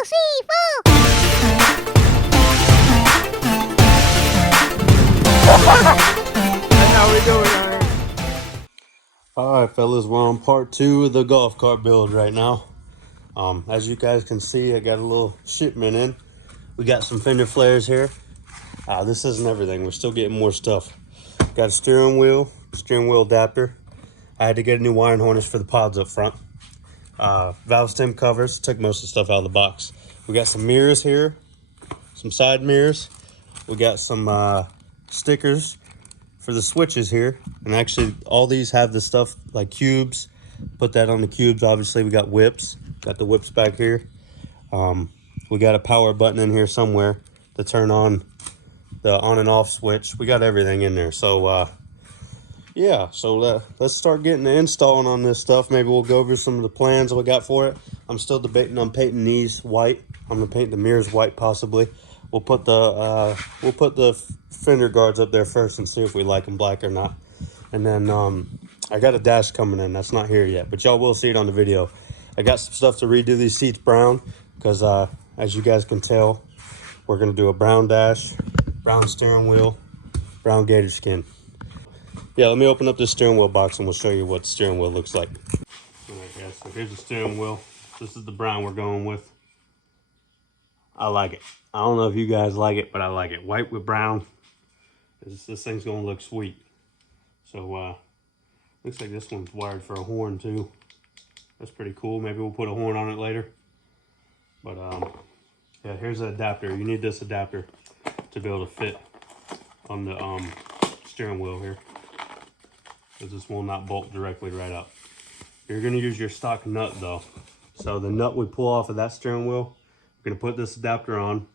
That's how we do it on here. Alright fellas, we're on part 2 of the golf cart build right now. As you guys can see, I got a little shipment in. We got some fender flares here. This isn't everything, we're still getting more stuff. Got a steering wheel adapter. I had to get a new wiring harness for the pods up front. Valve stem covers, took most of the stuff out of the box. We got some mirrors here, some side mirrors. We got some stickers for the switches here, and actually all these have the stuff like cubes. Put that on the cubes. Obviously we got whips, got the whips back here. We got a power button in here somewhere to turn on the on and off switch. We got everything in there. So yeah, so let's start getting the installing on this stuff. Maybe we'll go over some of the plans we got for it. I'm still debating on painting these white. I'm gonna paint the mirrors white possibly. We'll put the fender guards up there first and see if we like them black or not. And then I got a dash coming in. That's not here yet, but y'all will see it on the video. I got some stuff to redo these seats brown because as you guys can tell, we're gonna do a brown dash, brown steering wheel, brown gator skin. Yeah, let me open up this steering wheel box and we'll show you what the steering wheel looks like. All right, guys, so here's the steering wheel. This is the brown we're going with. I like it. I don't know if you guys like it, but I like it. White with brown. This thing's gonna look sweet. So looks like this one's wired for a horn too. That's pretty cool. Maybe we'll put a horn on it later. But yeah, here's the adapter. You need this adapter to be able to fit on the steering wheel here, because this will not bolt directly right up. You're gonna use your stock nut though. So the nut we pull off of that steering wheel, we're gonna put this adapter on,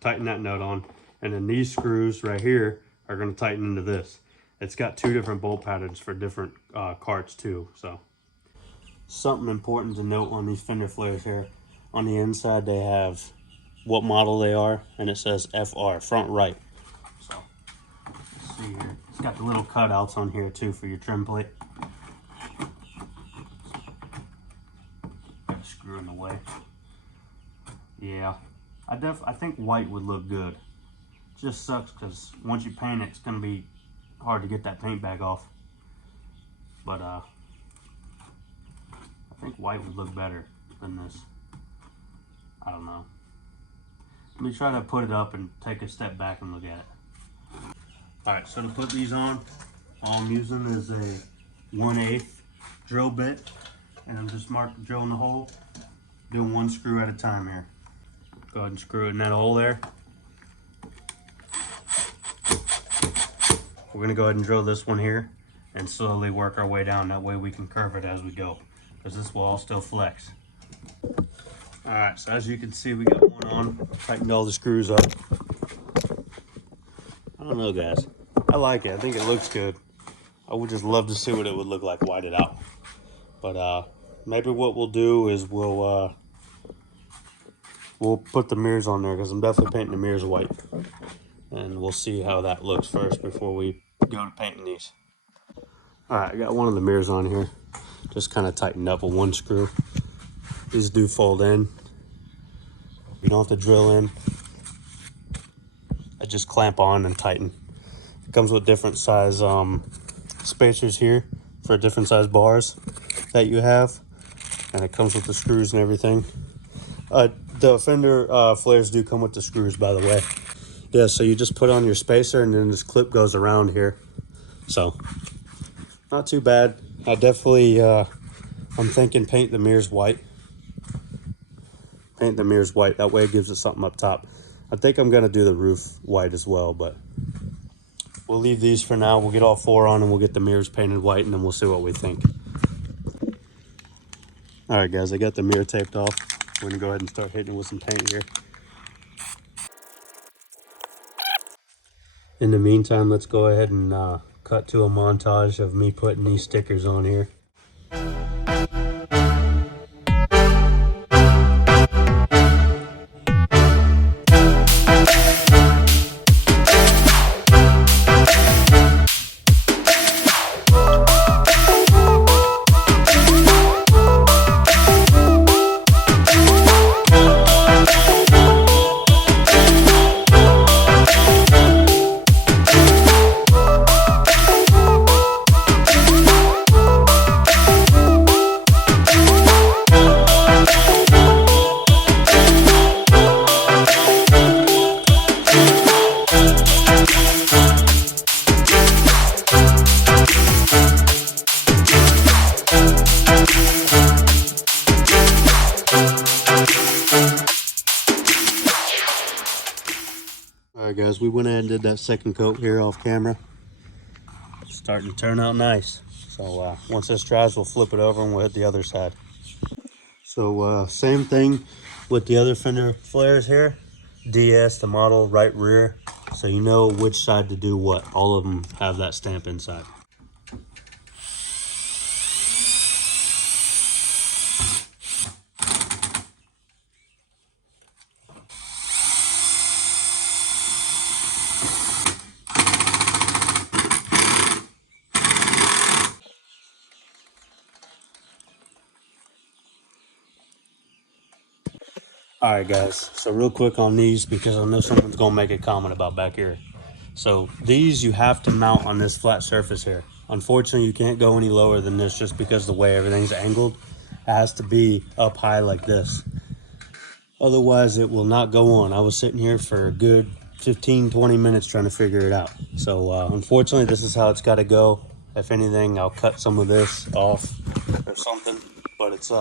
tighten that nut on, and then these screws right here are gonna tighten into this. It's got 2 different bolt patterns for different carts too. So something important to note on these fender flares here, on the inside they have what model they are, and it says FR, front right. So let's see here. It's got the little cutouts on here too for your trim plate. Got a screw in the way. Yeah, I think white would look good. Just sucks because once you paint it, it's gonna be hard to get that paint back off. But I think white would look better than this. I don't know. Let me try to put it up and take a step back and look at it. All right, so to put these on, all I'm using is a 1/8 drill bit, and I'm just drilling the hole, doing 1 screw at a time here. Go ahead and screw it in that hole there. We're gonna go ahead and drill this one here and slowly work our way down. That way we can curve it as we go, because this will all still flex. All right, so as you can see, we got one on, tightened all the screws up. I don't know, guys. I like it. I think it looks good. I would just love to see what it would look like whited out. But maybe what we'll do is we'll put the mirrors on there, because I'm definitely painting the mirrors white. And we'll see how that looks first before we go to painting these. All right, I got one of the mirrors on here. Just kind of tightened up with 1 screw. These do fold in. You don't have to drill in. I just clamp on and tighten. It comes with different size spacers here for different size bars that you have. And it comes with the screws and everything. The fender flares do come with the screws, by the way. Yeah, so you just put on your spacer and then this clip goes around here. So, not too bad. I definitely, I'm thinking paint the mirrors white. Paint the mirrors white, that way it gives it something up top. I think I'm gonna do the roof white as well, but we'll leave these for now. We'll get all 4 on and we'll get the mirrors painted white, and then we'll see what we think. All right, guys, I got the mirror taped off. We're gonna go ahead and start hitting it with some paint here. In the meantime, let's go ahead and cut to a montage of me putting these stickers on here. Alright guys, we went ahead and did that second coat here off camera. Starting to turn out nice. So once this dries, we'll flip it over and we'll hit the other side. So same thing with the other fender flares here. DS, the model, right rear. So you know which side to do what. All of them have that stamp inside. All right, guys. So real quick on these, because I know someone's gonna make a comment about back here. So these you have to mount on this flat surface here. Unfortunately, you can't go any lower than this just because the way everything's angled. It has to be up high like this. Otherwise, it will not go on. I was sitting here for a good 15-20 minutes trying to figure it out. So unfortunately, this is how it's got to go. If anything, I'll cut some of this off or something, but it's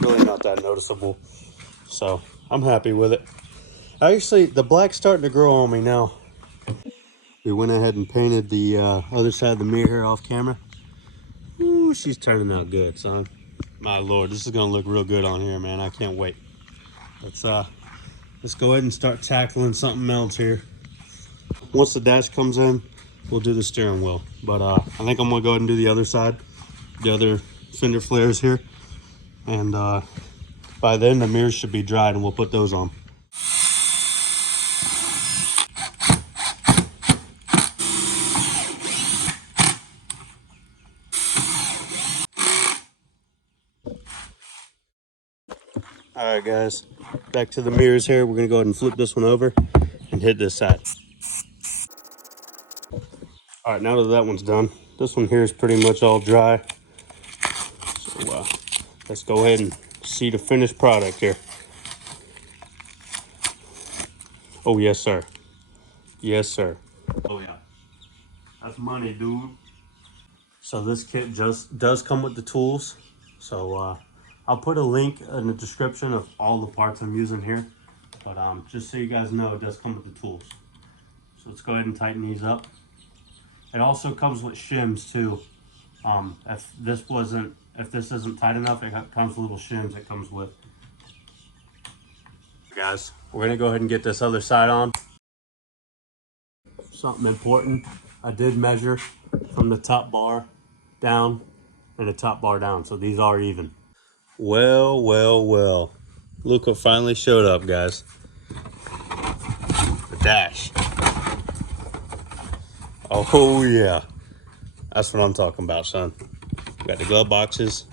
really not that noticeable. So I'm happy with it. Actually, the black's starting to grow on me now. We went ahead and painted the other side of the mirror here off camera. Ooh, she's turning out good, son. My Lord, this is gonna look real good on here, man. I can't wait. Let's go ahead and start tackling something else here. Once the dash comes in, we'll do the steering wheel. But I think I'm gonna go ahead and do the other side, the other fender flares here. And by then the mirrors should be dried and we'll put those on. All right, guys, back to the mirrors here. We're gonna go ahead and flip this one over and hit this side. All right, now that that one's done, this one here is pretty much all dry. So let's go ahead and see the finished product here. Oh, yes, sir. Yes, sir. Oh, yeah. That's money, dude. So this kit just does come with the tools. So I'll put a link in the description of all the parts I'm using here. But just so you guys know, it does come with the tools. So let's go ahead and tighten these up. It also comes with shims too. If this isn't tight enough, it comes with little shims it comes with. Guys, we're gonna go ahead and get this other side on. Something important, I did measure from the top bar down and the top bar down, so these are even. Well, well, well. Look what finally showed up, guys. The dash. Oh yeah, that's what I'm talking about, son. We got the glove boxes,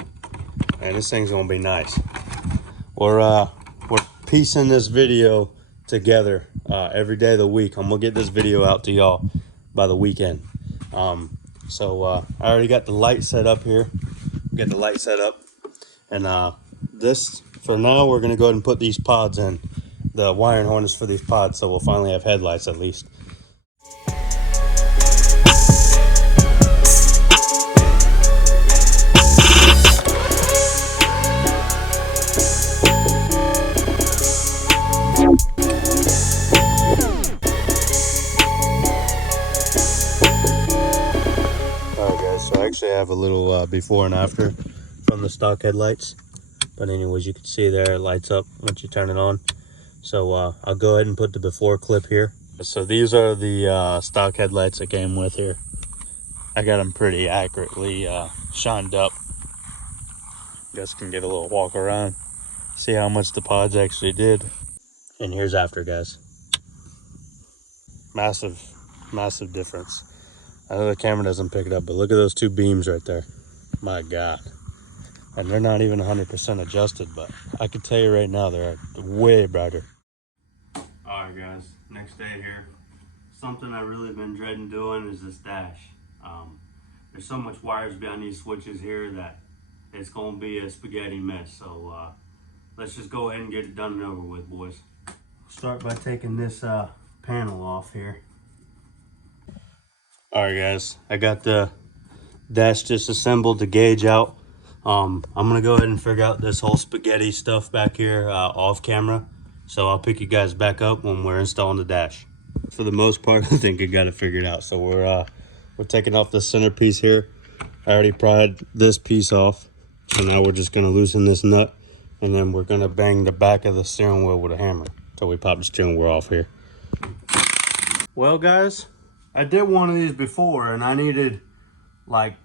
and this thing's gonna be nice. We're piecing this video together every day of the week. I'm gonna get this video out to y'all by the weekend. So I already got the light set up here. Get the light set up, and this for now we're gonna go ahead and put these pods in. The wiring harness for these pods, so we'll finally have headlights at least. So I actually have a little before and after from the stock headlights, but anyways, you can see there it lights up once you turn it on. So I'll go ahead and put the before clip here. So these are the stock headlights that came with here. I got them pretty accurately shined up. You guys can get a little walk around, see how much the pods actually did. And here's after, guys. Massive difference. I know the camera doesn't pick it up, but look at those two beams right there. My God. And they're not even 100% adjusted, but I can tell you right now, they're way brighter. All right, guys, next day here. Something I've really been dreading doing is this dash. There's so much wires behind these switches here that it's gonna be a spaghetti mess. So let's just go ahead and get it done and over with, boys. Start by taking this panel off here. All right, guys, I got the dash disassembled, the gauge out. I'm gonna go ahead and figure out this whole spaghetti stuff back here off camera. So I'll pick you guys back up when we're installing the dash. for the most part, I think I got it figured out. So we're taking off the centerpiece here. I already pried this piece off. So now we're just gonna loosen this nut, and then we're gonna bang the back of the steering wheel with a hammer until we pop the steering wheel off here. Well guys, I did one of these before and I needed like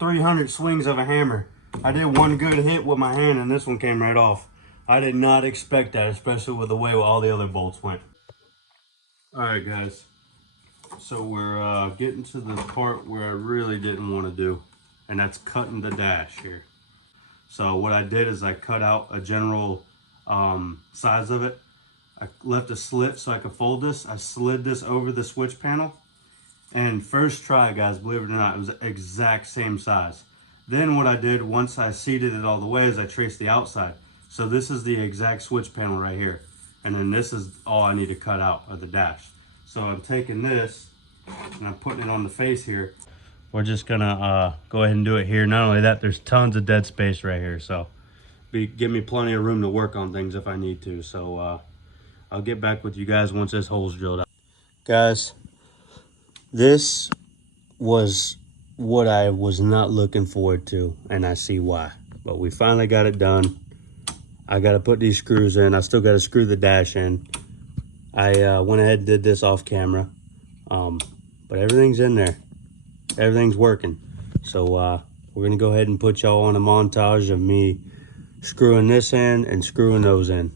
300 swings of a hammer. I did one good hit with my hand and this one came right off. I did not expect that, especially with the way all the other bolts went. Alright guys, so we're getting to the part where I really didn't want to do, and that's cutting the dash here. So what I did is I cut out a general size of it. I left a slit so I could fold this. I slid this over the switch panel. And first try, guys, believe it or not, it was the exact same size. Then what I did, once I seated it all the way, is I traced the outside. So this is the exact switch panel right here. And then this is all I need to cut out of the dash. So I'm taking this and I'm putting it on the face here. We're just gonna go ahead and do it here. Not only that, there's tons of dead space right here. So give me plenty of room to work on things if I need to. So I'll get back with you guys once this hole's drilled out. Guys, this was what I was not looking forward to, and I see why. But we finally got it done. I got to put these screws in. I still got to screw the dash in. I went ahead and did this off camera. But everything's in there. Everything's working. So we're going to go ahead and put y'all on a montage of me screwing this in and screwing those in.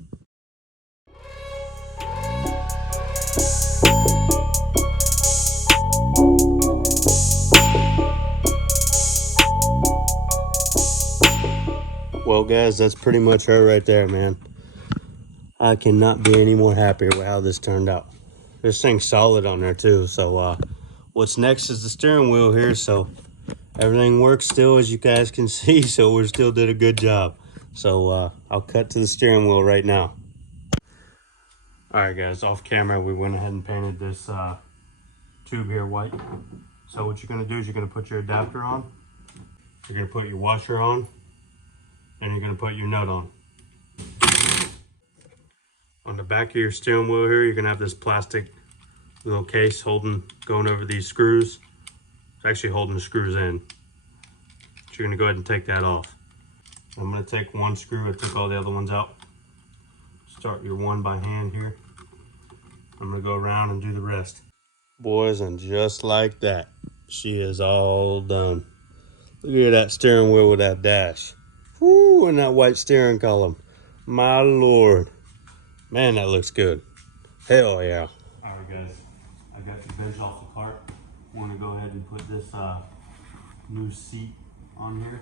Well guys, that's pretty much her right there, man. I cannot be any more happier with how this turned out. This thing's solid on there too. So what's next is the steering wheel here. So everything works still, as you guys can see. So we still did a good job. So I'll cut to the steering wheel right now. All right guys, off camera we went ahead and painted this tube here white. So what you're gonna do is you're gonna put your adapter on. You're gonna put your washer on. And you're going to put your nut on. On the back of your steering wheel here, you're going to have this plastic little case going over these screws. It's actually holding the screws in. So you're going to go ahead and take that off. I'm going to take one screw. I took all the other ones out. Start your one by hand here. I'm going to go around and do the rest. Boys, and just like that, she is all done. Look at that steering wheel with that dash. Woo, and that white steering column. My Lord. Man, that looks good. Hell yeah. All right, guys. I got the bench off the cart. I want to go ahead and put this new seat on here.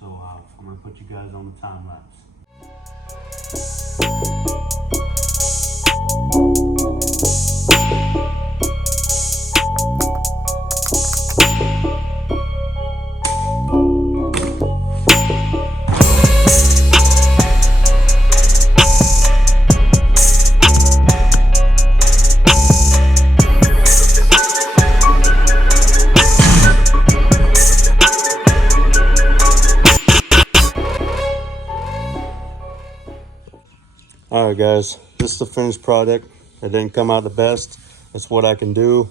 So I'm going to put you guys on the time lapse. All right guys, this is the finished product. It didn't come out the best. It's what I can do,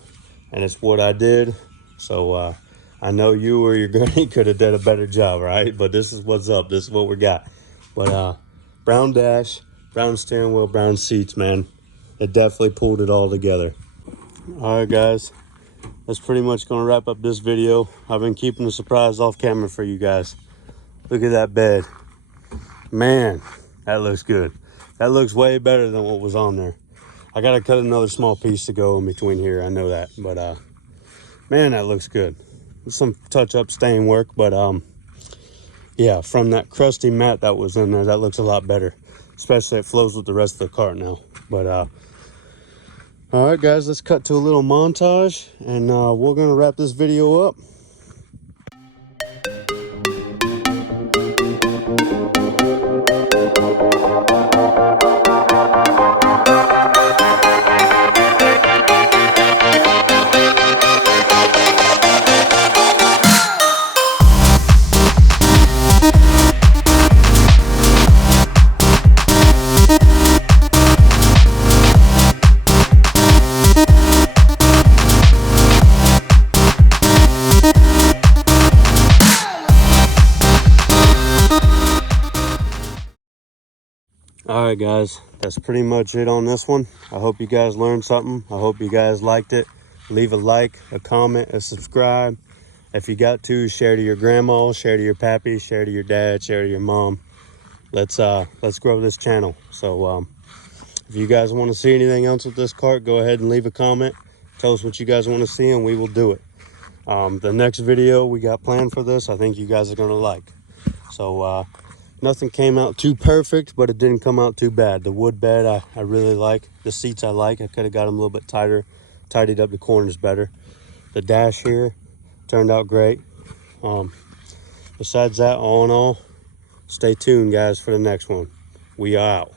and it's what I did. So I know you or your granny could have done a better job, right? But this is what's up. This is what we got. But brown dash, brown steering wheel, brown seats, man. It definitely pulled it all together. All right guys, that's pretty much gonna wrap up this video. I've been keeping the surprise off camera for you guys. Look at that bed. Man, that looks good. That looks way better than what was on there. I gotta cut another small piece to go in between here. I know that, but man, that looks good. Some touch-up stain work, but yeah, from that crusty mat that was in there, that looks a lot better. Especially it flows with the rest of the cart now. But all right, guys, let's cut to a little montage, and we're gonna wrap this video up. right, guys, that's pretty much it on this one. I hope you guys learned something. I hope you guys liked it. Leave a like, a comment, a subscribe. If you got to, share to your grandma, share to your pappy, share to your dad, share to your mom. Let's grow this channel. So if you guys want to see anything else with this cart, go ahead and leave a comment. Tell us what you guys want to see and we will do it. The next video we got planned for this, I think you guys are going to like. So nothing came out too perfect, but it didn't come out too bad. The wood bed I really like. The seats I like. I could have got them a little bit tighter, tidied up the corners better. The dash here turned out great. Besides that, all in all, stay tuned, guys, for the next one. We are out.